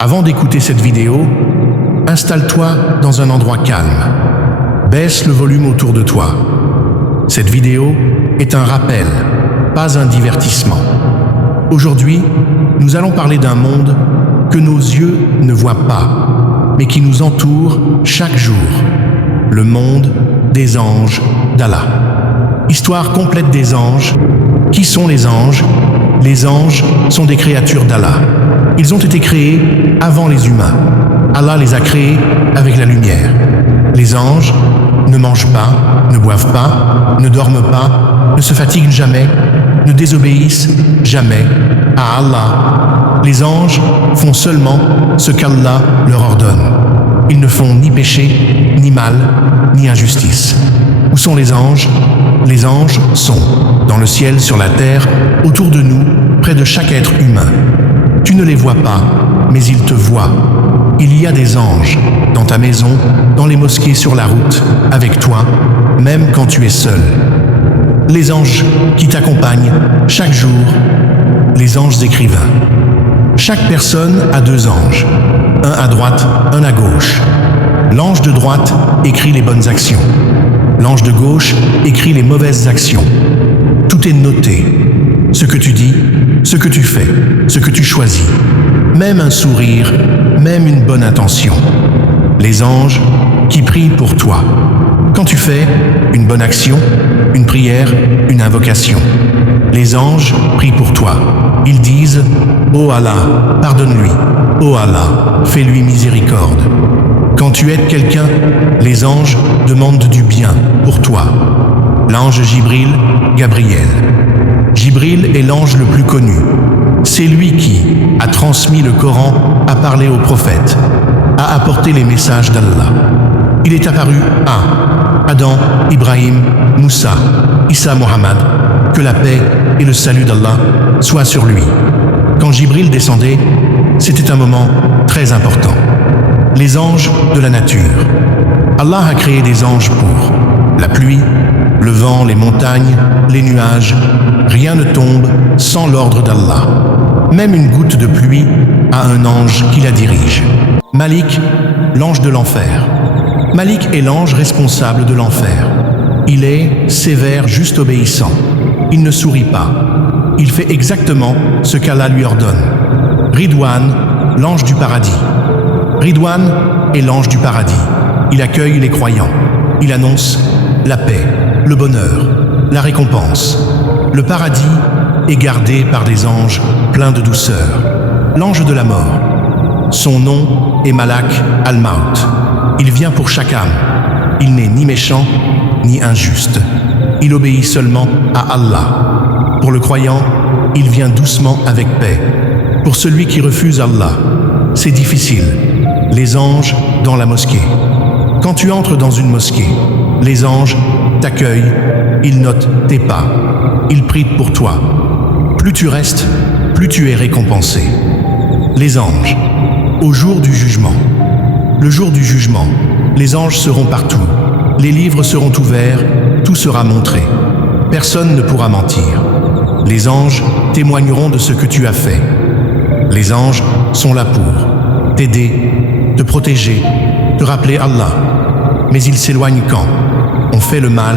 Avant d'écouter cette vidéo, installe-toi dans un endroit calme. Baisse le volume autour de toi. Cette vidéo est un rappel, pas un divertissement. Aujourd'hui, nous allons parler d'un monde que nos yeux ne voient pas, mais qui nous entoure chaque jour. Le monde des anges d'Allah. Histoire complète des anges. Qui sont les anges? Les anges sont des créatures d'Allah. Ils ont été créés avant les humains. Allah les a créés avec la lumière. Les anges ne mangent pas, ne boivent pas, ne dorment pas, ne se fatiguent jamais, ne désobéissent jamais à Allah. Les anges font seulement ce qu'Allah leur ordonne. Ils ne font ni péché, ni mal, ni injustice. Où sont les anges? Les anges sont dans le ciel, sur la terre, autour de nous, près de chaque être humain. Tu ne les vois pas, mais ils te voient. Il y a des anges dans ta maison, dans les mosquées, sur la route, avec toi, même quand tu es seul. Les anges qui t'accompagnent chaque jour, les anges écrivains. Chaque personne a deux anges, un à droite, un à gauche. L'ange de droite écrit les bonnes actions. L'ange de gauche écrit les mauvaises actions. Tout est noté. Ce que tu dis, ce que tu fais, ce que tu choisis. Même un sourire, même une bonne intention. Les anges qui prient pour toi. Quand tu fais une bonne action, une prière, une invocation. Les anges prient pour toi. Ils disent « Oh Allah, pardonne-lui. Oh Allah, fais-lui miséricorde. » Quand tu aides quelqu'un, les anges demandent du bien pour toi. L'ange Jibril, Gabriel. Jibril est l'ange le plus connu. C'est lui qui a transmis le Coran, a parlé aux prophètes, a apporté les messages d'Allah. Il est apparu à Adam, Ibrahim, Moussa, Issa Mohammed, que la paix et le salut d'Allah soient sur lui. Quand Jibril descendait, c'était un moment très important. Les anges de la nature. Allah a créé des anges pour la pluie, le vent, les montagnes, les nuages. Rien ne tombe sans l'ordre d'Allah. Même une goutte de pluie a un ange qui la dirige. Malik, l'ange de l'enfer. Malik est l'ange responsable de l'enfer. Il est sévère, juste obéissant. Il ne sourit pas. Il fait exactement ce qu'Allah lui ordonne. Ridwan, l'ange du paradis. Ridwan est l'ange du paradis. Il accueille les croyants. Il annonce la paix, le bonheur, la récompense. Le paradis est gardé par des anges pleins de douceur. L'ange de la mort. Son nom est Malak al-Maut. Il vient pour chaque âme. Il n'est ni méchant, ni injuste. Il obéit seulement à Allah. Pour le croyant, il vient doucement avec paix. Pour celui qui refuse Allah, c'est difficile. Les anges dans la mosquée. Quand tu entres dans une mosquée, les anges t'accueillent, ils notent tes pas, ils prient pour toi. Plus tu restes, plus tu es récompensé. Les anges, au jour du jugement. Le jour du jugement, les anges seront partout, les livres seront ouverts, tout sera montré. Personne ne pourra mentir. Les anges témoigneront de ce que tu as fait. Les anges sont là pour t'aider, te protéger, te rappeler Allah. Mais ils s'éloignent quand on fait le mal,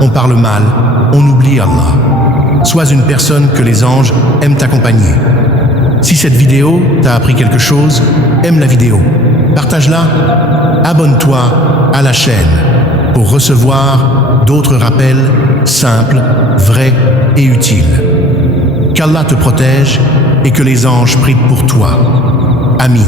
on parle mal, on oublie Allah. Sois une personne que les anges aiment accompagner. Si cette vidéo t'a appris quelque chose, aime la vidéo, partage-la, abonne-toi à la chaîne pour recevoir d'autres rappels simples, vrais et utiles. Qu'Allah te protège et que les anges prient pour toi. Amin.